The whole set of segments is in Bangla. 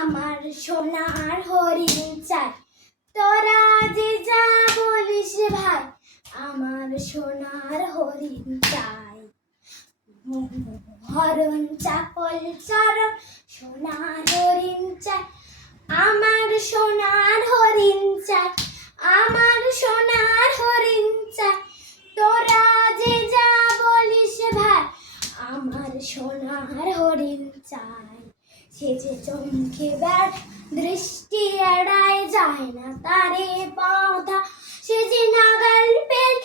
আমার সোনার হরিণ চাই, তোরা যে যা বলিস ভাই, আমার সোনার হরিণ চাই। হরণ চাপল চরণ সোনার হরিণ চাই, আমার সোনার হরিণ চাই, আমার সোনার হরিণ চাই। তোরা যে যা বলিস ভাই, আমার সোনার হরিণ চাই। সে যে চমকে বেড় দৃষ্টি এড়ায়, যায় না তারে বাঁধা। সে যে নাগাল পেল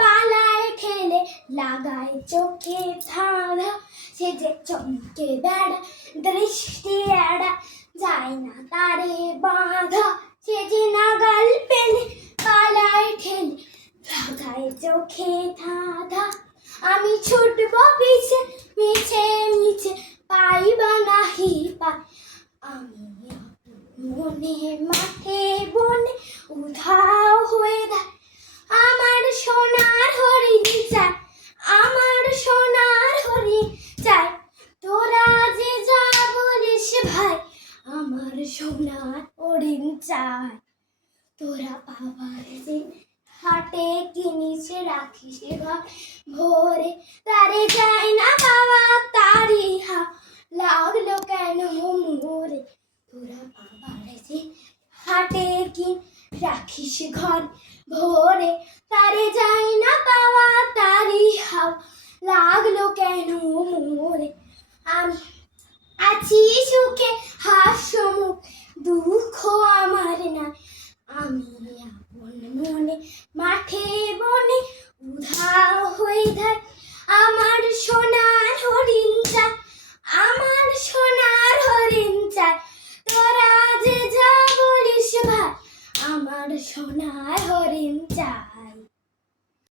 পালায় ঠেলে, লাগায় চোখে ধাঁধা। সে যে চমকে বেড় দৃষ্টি এড়ায়, যায় না তারে বাঁধা। সে যে নাগাল পেলে পালায় ঠেলে, লাগায় চোখে ধাঁধা। আমি ছুটব পিছে মিছে মিছে, পাইবা নাহি পাই। আমি মনে মাঠে বনে উধাও হয়ে যায়। আমার সোনার হরিণ চাই, আমার সোনার হরিণ চাই। তোরা যে যা বলিস ভাই, আমার সোনার হরিণ চাই। তোরা বাবার যে হাটে কিনিস রাখিস ঘর ভোরে, তারে যায় না বাবা তারি হা, লাগলো কেন মোরে। তোরা বাবার যে হাটে কিন রাখিস ঘর ভোরে, তারে যায় না বাবা তারি হা, লাগলো কেন মোরে। আমি আছি সুখে হাস্যমুখ, দুঃখ আমার না। আমি আপন মনে মাঠে বনে উধাও হয়ে যাই। আমার সোনার হরিণ চাই, আমার সোনার হরিণ চাই। তোরা যে যা বলিস ভাই, আমার সোনার হরিণ চাই।